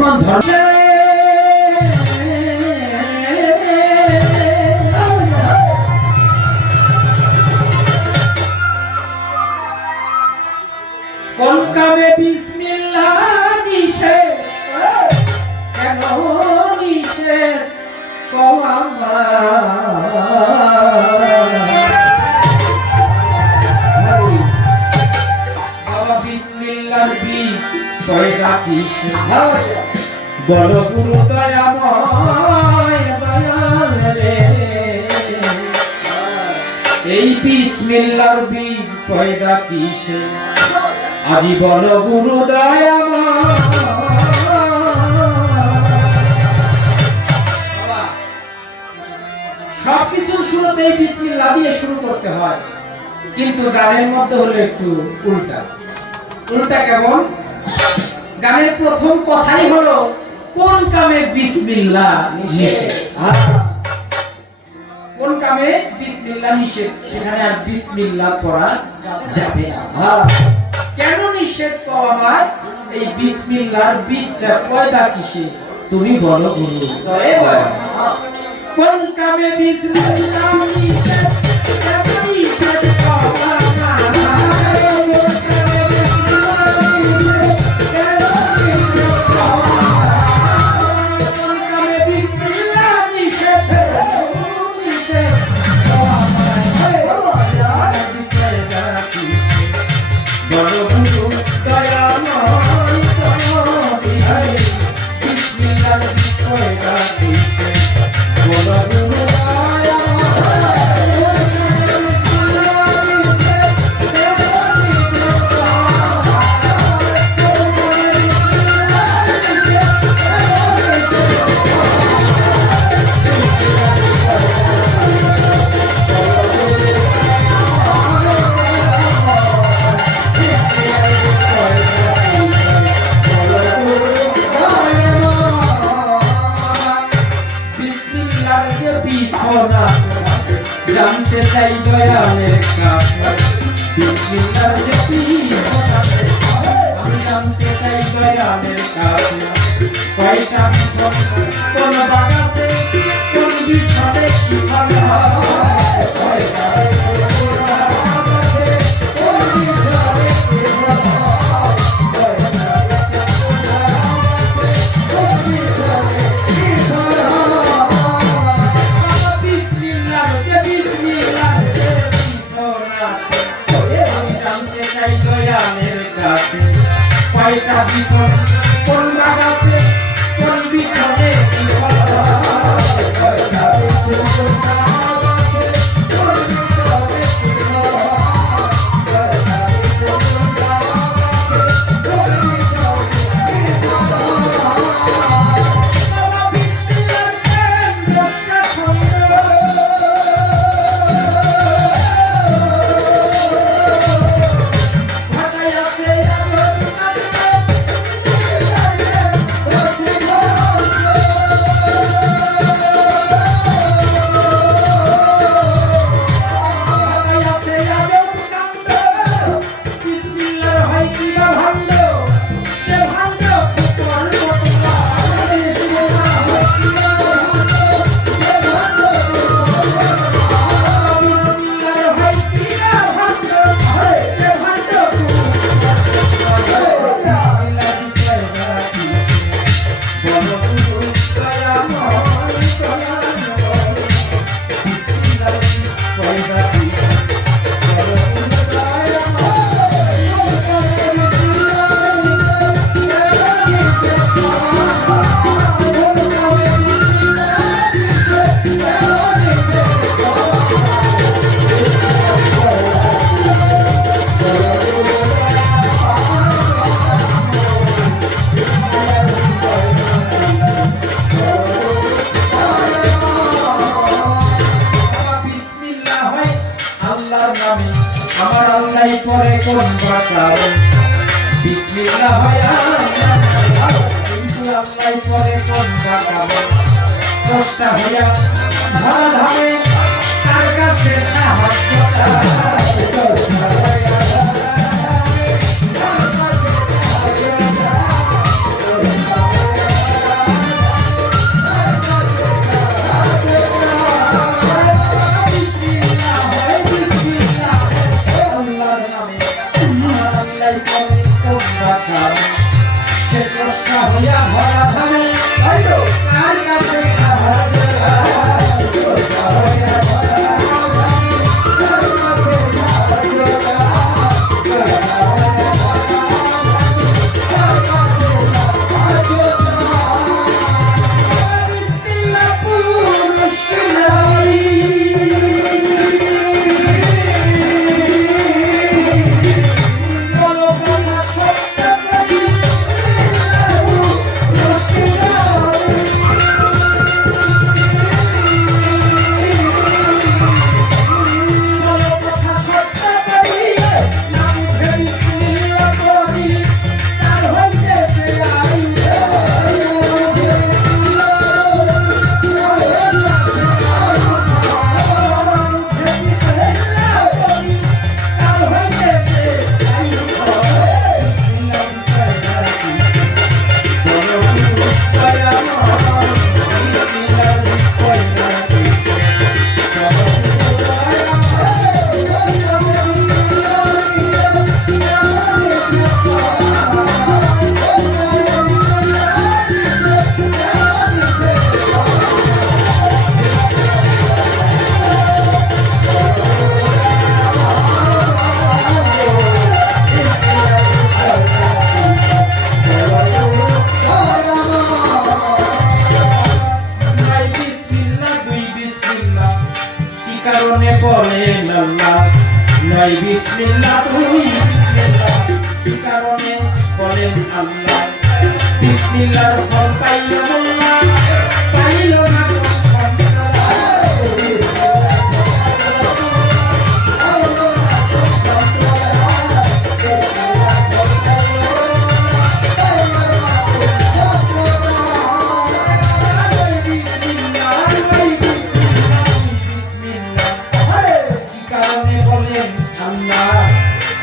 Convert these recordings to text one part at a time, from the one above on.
মুসলমান ধর্ম কোন কামে বিসমিল্লাহ নিষেধ কেন নিষেধ বাবা বিসমিল্লাহর বীজ পয়দা কিসে বড় গুরু দয়াময় দয়াল রে এই বিসমিল্লাহর বীজ পয়দা কিসে আজি বড় গুরু দয়াময় সবকিছুর শুরুতেই বিসমিল্লাহ দিয়ে শুরু করতে হয়, কিন্তু গানের মধ্যে হলো একটু উল্টা। উল্টা কেমন? গানের প্রথম কথাই হলো কোন কামে বিসমিল্লাহ নিষেধ, কোন কামে বিসমিল্লাহ নিষেধ, সেখানে আর বিসমিল্লাহ পড়া যাবে না। কেন নিষেধ করা হয়? এই বিসমিল্লাহর বীজটা পয়দা কিসে তুমি বলো গুরু। কোন কামে বিসমিল্লাহ নিষেধ জানতে চাই দয়ালের কাছে বিসমিল্লাহর যে বীজ আমি জানতে চাই দয়ালের কাছে কয়টা কোন বাগাতে কোন বিছানে কি ফল হয় কয়টা কয়টা বিপদ কোন জায়গাতে কোন বিপদে কি আমার আল্লাহ পরে কোন বাঁচাবে বিসমিল্লাহ হয় কিন্তু আল্লাহ পরে কোন বাঁচাবে কষ্ট হইয়া ধরা ধরে তার কাছে সাহায্য হইয়া ভরা ধামে কার কাছে সাহায্য কারণে বলেন আল্লাহ নয় বিসমিল্লাহ দুই বিসমিল্লাহ কি কারণে বলেন আল্লাহ বিসমিল্লাহর ফল পাইল আল্লাহ পাইল না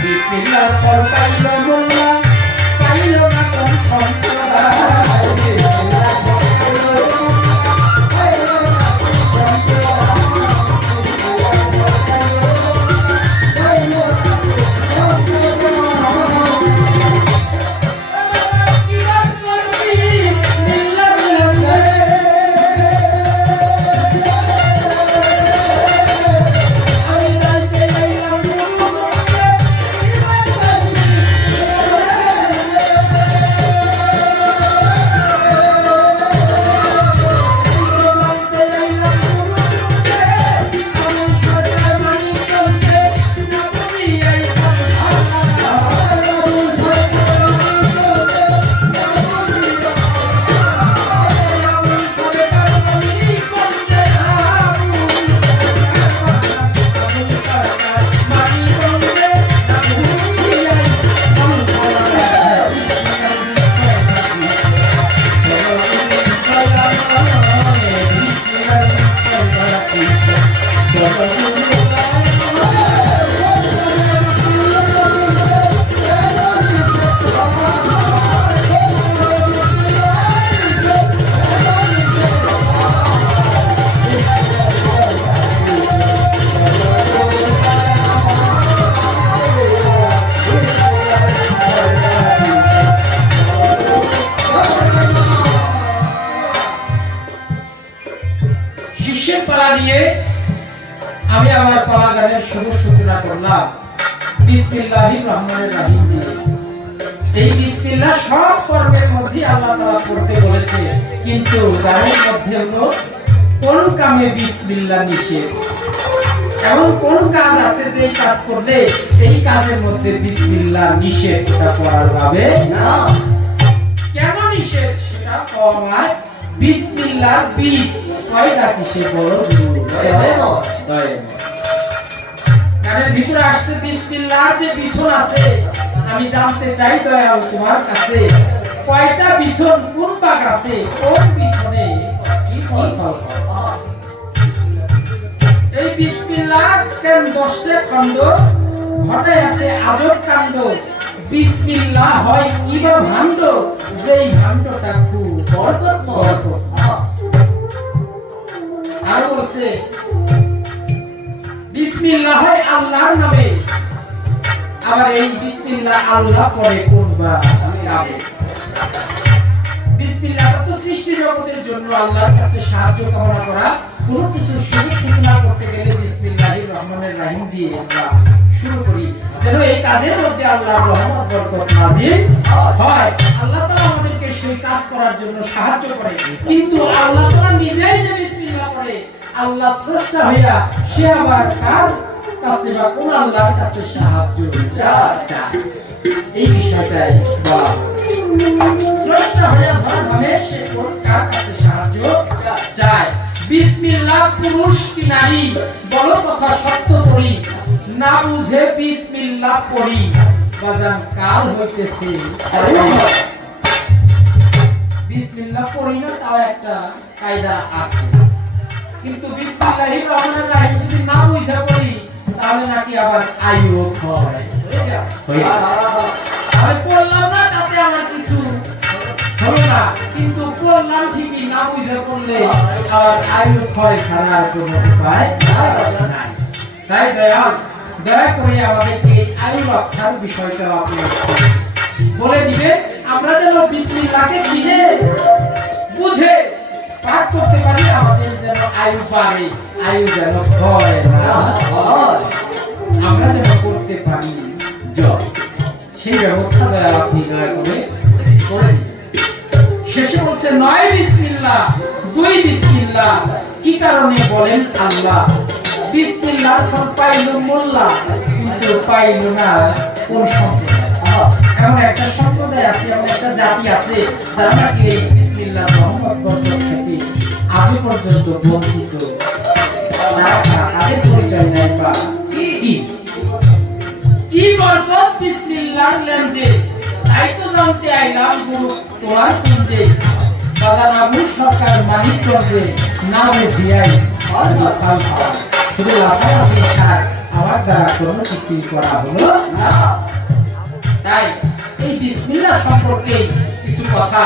বিসমিল্লাহর ফল পাইল আল্লাহ পাইল না কোন নিয়ে আমি আমার পালা গানের শুভ সূচনা করলাম বিসমিল্লাহির রহমানির রহিম দিয়ে। এই বিসমিল্লাহ সব কর্মের মধ্যে আল্লাহ তাআলা পড়তে বলেছে, কিন্তু গানের মধ্যে হলো কোন কামে বিসমিল্লাহ নিষেধ। এমন কোন কাজ আছে যে কাজ করলে এই কাজের মধ্যে বিসমিল্লাহ নিষেধ, এটা করা যাবে না। কেন নিষেধ সেটা কমায় বিসমিল্লাহর বীজ কয়টা কিসে বড় গানের ভিতরে আসছে বিসমিল্লাহর যে বিছন আছে। আমি জানতে চাই দয়াল তোমার কাছে কয়টা বিছন কোন বাগ আছে, কোন বিছনে কি ফল ফল। এই বিসমিল্লাহ কেন 10টা খণ্ড ঘটায় আছে আজব কাণ্ড। বিসমিল্লাহ হয় কি বা ভাণ্ড, যেই ভাণ্ডটা খুব বরকত বরকত। আর বলছে বিসমিল্লাহ হয় আল্লাহর নামে, আবার এই বিসমিল্লাহ আল্লাহ পরে কোন বা জন্য আল্লাহর কাছে সাহায্য কামনা করা, কোনো কিছু শুরু সূচনা করতে গেলে বিসমিল্লাহির রহমানির রহিম দিয়ে আমরা শুরু করি, যেন এই কাজের মধ্যে আল্লাহর রহমত বরকত নাজিল হয়। আল্লাহ তাআলা আমাদেরকে সেই কাজ করার জন্য সাহায্য করে, কিন্তু আল্লাহ তাআলা নিজেই যে বিসমিল্লাহ পড়ে, আল্লাহ স্রষ্টা হইয়া সে আবার কার কাছে বা কোন আল্লাহর কাছে সাহায্য চায়, এই বিষয়টাই বলা। স্রষ্টা হইয়া ধরা ধামে সে কোন কার কাছে সাহায্য চায়। বিসমিল্লাহ পুরুষ কি নারী, বলো কথা সত্য করি, না বুঝে বিসমিল্লাহ পড়ি, বাজান কাল হইতেছে। বিসমিল্লাহ পড়ি না, তাও একটা কায়দা আছে, কিন্তু বিসমিল্লাহির রহমানির রহিম যদি না বুঝে পড়ি, তাহলে নাকি আবার আয়ু হয়। আমি পড়লাম না, তাতে আমার কিছু হলো না, কিন্তু পড়লাম ঠিকই, না বুঝে পড়লে আবার আয়ু হয় ছাড়া আর কোনো উপায় নাই। তাই দয়া করে আমাদেরকে এই আয়ু রক্ষার বিষয়টা আপনি বলে দিবেন, আমরা যেন বিসমিল্লাহকে চিনে বুঝে পাঠ করতে পারি, আমাদের যেন আয়ু বাড়ে, আয়ু যেন হয় না, আমরা যেন করতে পারি জয়, সেই ব্যবস্থা দয়া আপনি দয়া করে করে দিন। শেষে বলছে নয় বিসমিল্লাহ, দুই বিসমিল্লাহ, কি কারণে বলেন আল্লাহ। বিসমিল্লাহ ফল পাইল মোল্লা, কিন্তু পাইল না কোন সম্প্রদায়। এমন একটা সম্প্রদায় আছে, এমন একটা জাতি আছে, যারা নাকি এই বিসমিল্লাহ রহমত বরকত থেকে আজ পর্যন্ত বঞ্চিত। তাদের পরিচয় নেই বা কি বরকত বিসমিল্লাহ লেনজে, তাই তো জানতে আইলাম গুরু তোমার কুঞ্জে, দাদা নামুর সরকার মানিকগঞ্জে, নামে জিয়াই শুধু লাফালাফি ছাড় আমার দ্বারা কোনো কিছু করা হলো না। তাই এই বিসমিল্লাহ সম্পর্কে কিছু কথা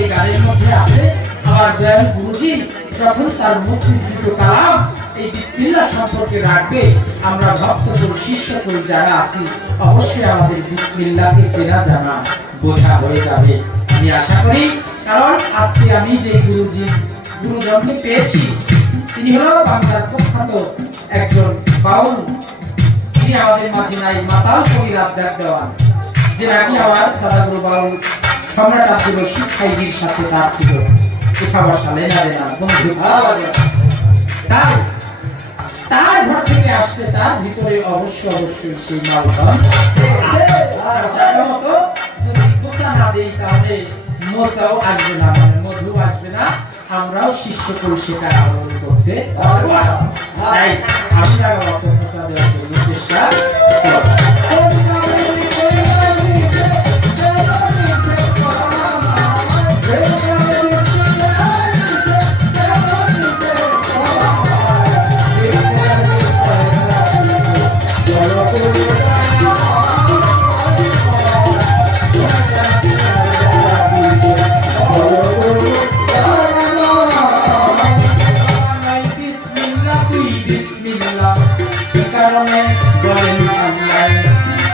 এই গানের মধ্যে আছে। আমার দয়ালু গুরুজি যখন তার মুখ নিঃসৃত কালাম এই বিসমিল্লাহ সম্পর্কে রাখবে, আমরা ভক্তকুল শিষ্যকুল যারা আছি অবশ্যই আমাদের বিসমিল্লাহকে চেনা জানা বোঝা হয়ে যাবে আমি আশা করি। কারণ আজকে আমি যে গুরুজনকে পেয়েছি, তিনি হলো বাংলার প্রখ্যাত একজন বাউল, তিনি আমাদের মাঝে নাই, মাতাল কবি রাজ্জাক দেওয়ান, যে নাকি আমার দাদাগুরু বাউল সম্রাট আব্দুল রশিদ সাইদির সাথে তার ছিল উঠাবার সালে না বন্ধু। তাই তার ঘর থেকে আসছে, তার ভিতরে অবশ্যই সেই মালধন মতো যদি কোথা না দেই, তাহলে মজাও আসবে না, মানে মধু আসবে না, আমরাও শিষ্য করে সেটা আহরণ করতে পারবো। তাই আমরা অর্থ দেওয়ার জন্য চেষ্টা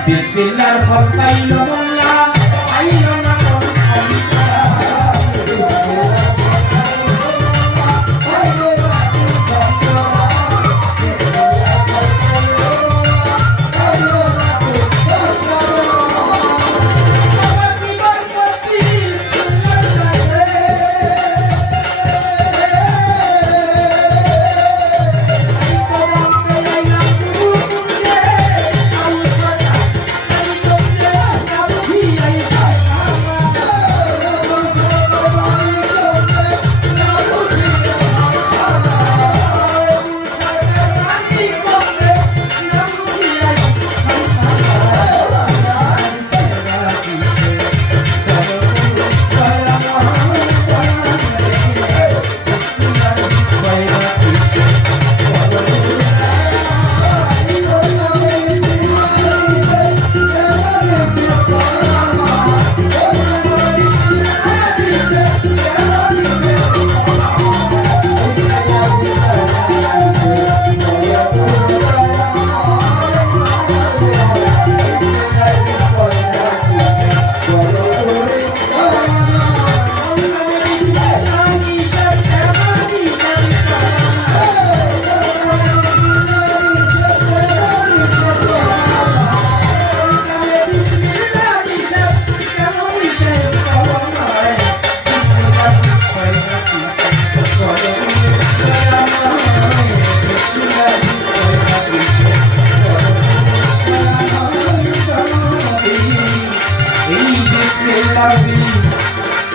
বিসমিল্লাহর ফল পাইল মোল্লা, পাইল না কোন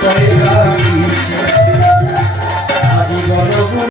পয়সা